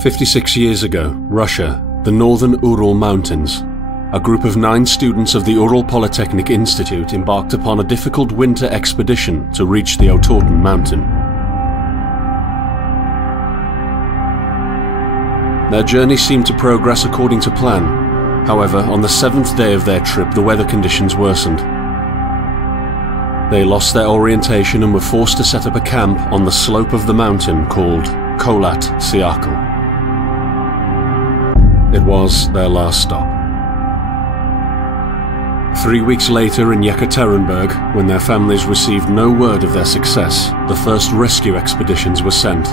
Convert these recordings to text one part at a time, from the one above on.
56 years ago, Russia, the northern Ural Mountains. A group of 9 students of the Ural Polytechnic Institute embarked upon a difficult winter expedition to reach the EeuorT mountain. Their journey seemed to progress according to plan. However, on the 7th day of their trip, the weather conditions worsened. They lost their orientation and were forced to set up a camp on the slope of the mountain called Kholat. It was their last stop. 3 weeks later in Yekaterinburg, when their families received no word of their success, the first rescue expeditions were sent.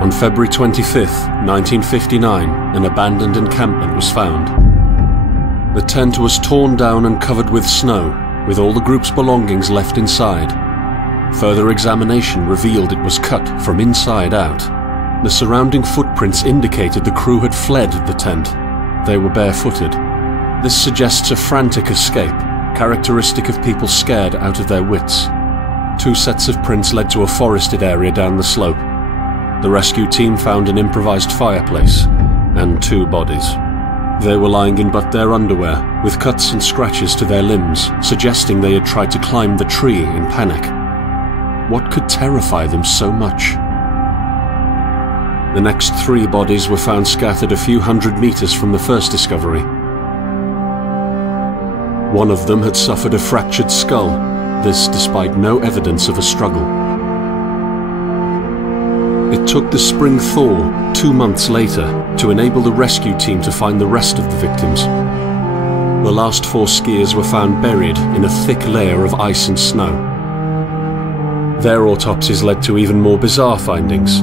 On February 25, 1959, an abandoned encampment was found. The tent was torn down and covered with snow, with all the group's belongings left inside. Further examination revealed it was cut from inside out. The surrounding footprints indicated the crew had fled the tent. They were barefooted. This suggests a frantic escape, characteristic of people scared out of their wits. 2 sets of prints led to a forested area down the slope. The rescue team found an improvised fireplace and 2 bodies. They were lying in but their underwear, with cuts and scratches to their limbs, suggesting they had tried to climb the tree in panic. What could terrify them so much? The next 3 bodies were found scattered a few hundred meters from the first discovery. One of them had suffered a fractured skull, this despite no evidence of a struggle. It took the spring thaw 2 months later to enable the rescue team to find the rest of the victims. The last 4 skiers were found buried in a thick layer of ice and snow. Their autopsies led to even more bizarre findings.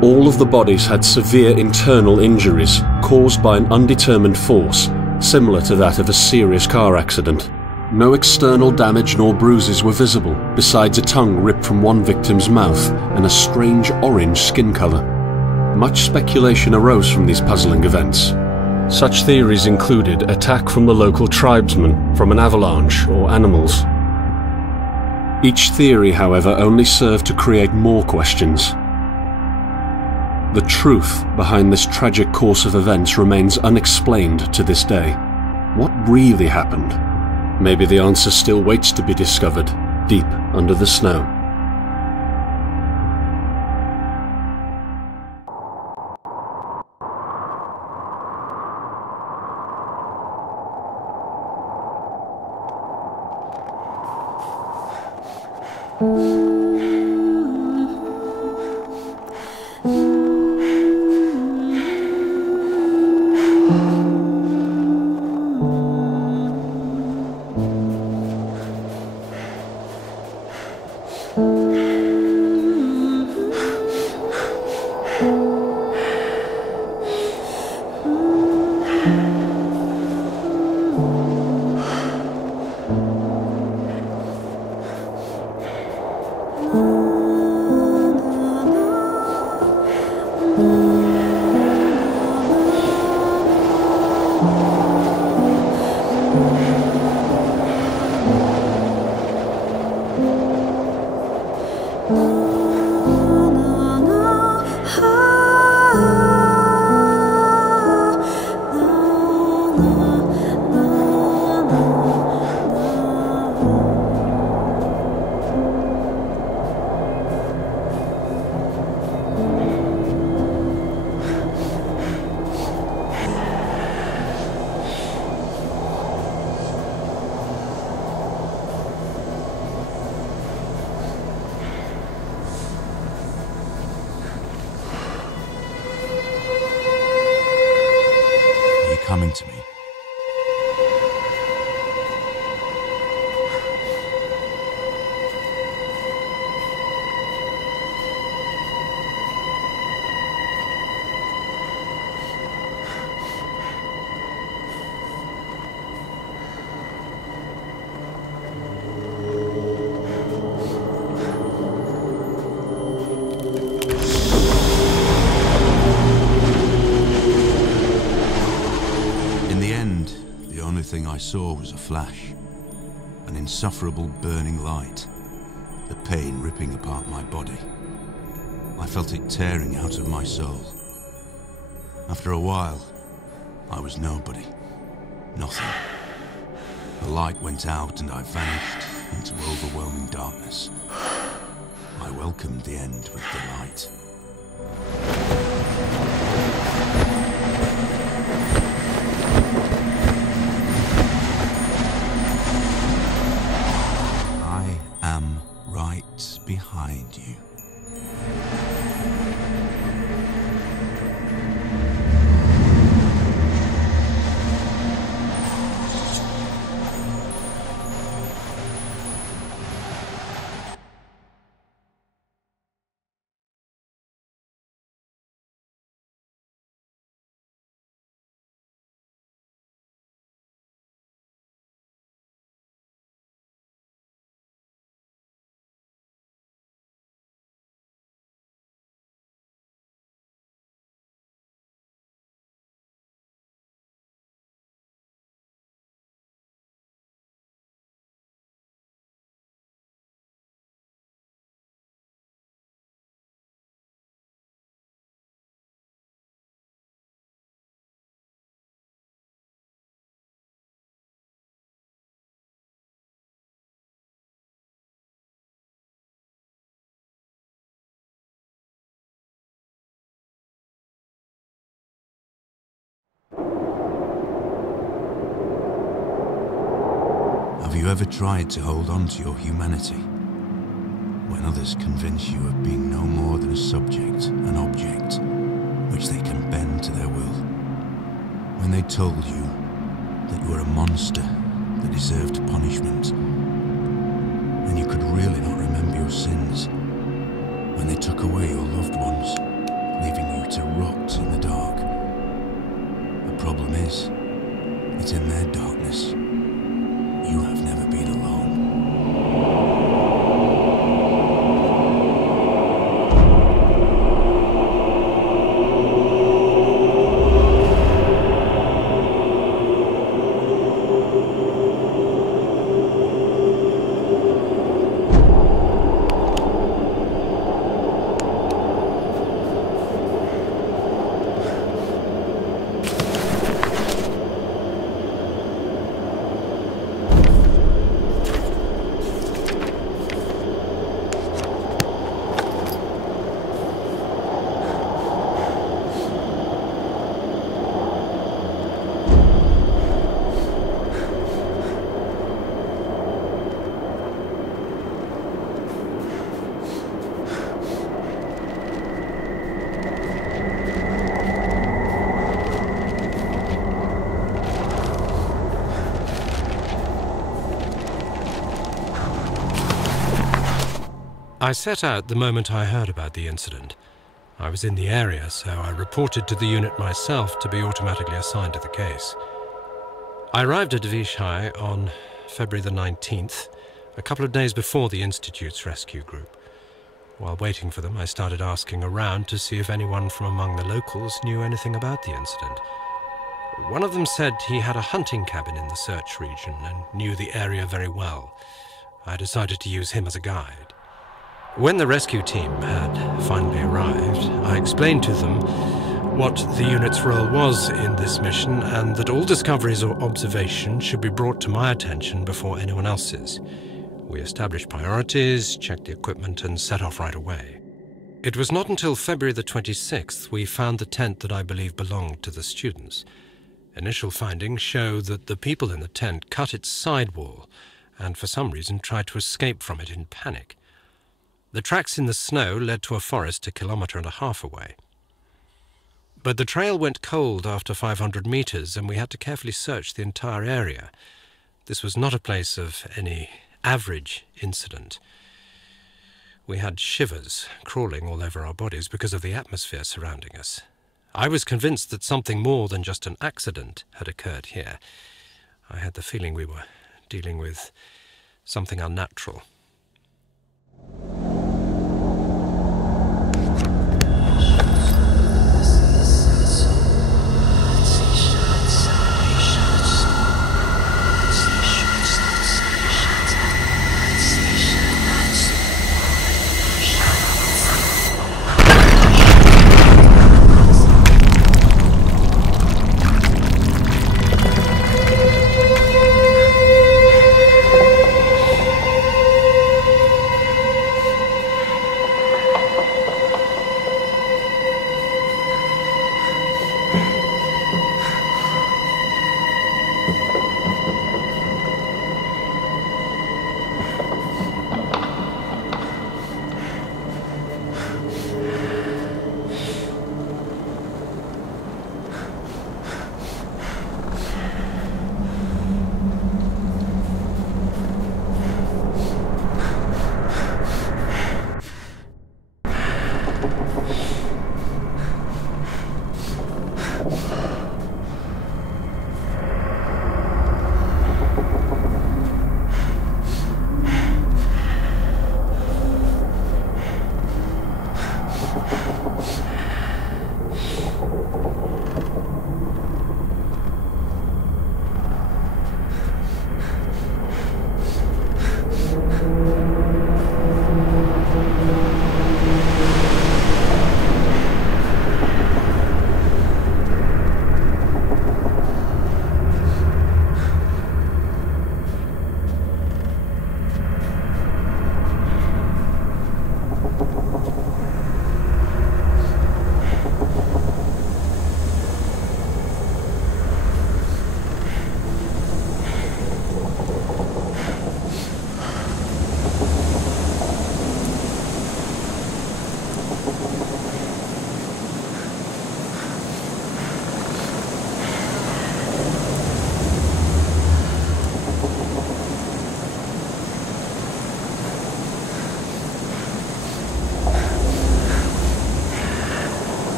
All of the bodies had severe internal injuries caused by an undetermined force, similar to that of a serious car accident. No external damage nor bruises were visible, besides a tongue ripped from one victim's mouth and a strange orange skin color. Much speculation arose from these puzzling events. Such theories included attack from the local tribesmen, from an avalanche, or animals. Each theory, however, only served to create more questions. The truth behind this tragic course of events remains unexplained to this day. What really happened? Maybe the answer still waits to be discovered, deep under the snow. Coming to me. I saw was a flash, an insufferable burning light. the pain ripping apart my body. I felt it tearing out of my soul. After a while, I was nobody. Nothing. The light went out and I vanished into overwhelming darkness. I welcomed the end with delight. I am right behind you. Have you ever tried to hold on to your humanity when others convince you of being no more than a subject, an object, which they can bend to their will? When they told you that you were a monster that deserved punishment, and you could really not remember your sins? When they took away your loved ones, leaving you to rot in the dark? The problem is, it's in their darkness. You have never been alone. I set out the moment I heard about the incident. I was in the area, so I reported to the unit myself to be automatically assigned to the case. I arrived at Vichai on February the 19th, a couple of days before the Institute's rescue group. While waiting for them, I started asking around to see if anyone from among the locals knew anything about the incident. One of them said he had a hunting cabin in the search region and knew the area very well. I decided to use him as a guide. When the rescue team had finally arrived, I explained to them what the unit's role was in this mission and that all discoveries or observations should be brought to my attention before anyone else's. We established priorities, checked the equipment, and set off right away. It was not until February the 26th we found the tent that I believe belonged to the students. Initial findings show that the people in the tent cut its sidewall and for some reason tried to escape from it in panic. The tracks in the snow led to a forest 1.5 kilometers away. But the trail went cold after 500 meters, and we had to carefully search the entire area. This was not a place of any average incident. We had shivers crawling all over our bodies because of the atmosphere surrounding us. I was convinced that something more than just an accident had occurred here. I had the feeling we were dealing with something unnatural.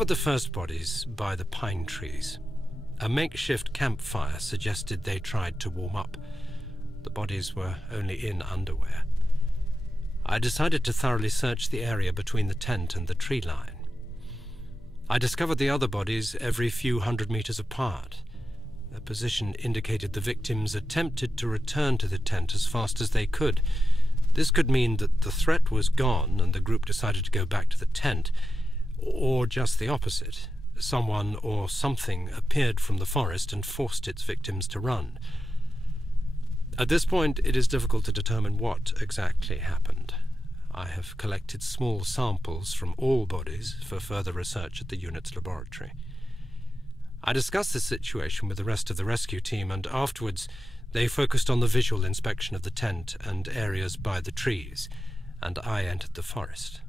discovered the first bodies by the pine trees. A makeshift campfire suggested they tried to warm up. The bodies were only in underwear. I decided to thoroughly search the area between the tent and the tree line. I discovered the other bodies every few hundred meters apart. Their position indicated the victims attempted to return to the tent as fast as they could. This could mean that the threat was gone and the group decided to go back to the tent, or just the opposite. Someone or something appeared from the forest and forced its victims to run. At this point, it is difficult to determine what exactly happened. I have collected small samples from all bodies for further research at the unit's laboratory. I discussed this situation with the rest of the rescue team, and afterwards they focused on the visual inspection of the tent and areas by the trees, and I entered the forest.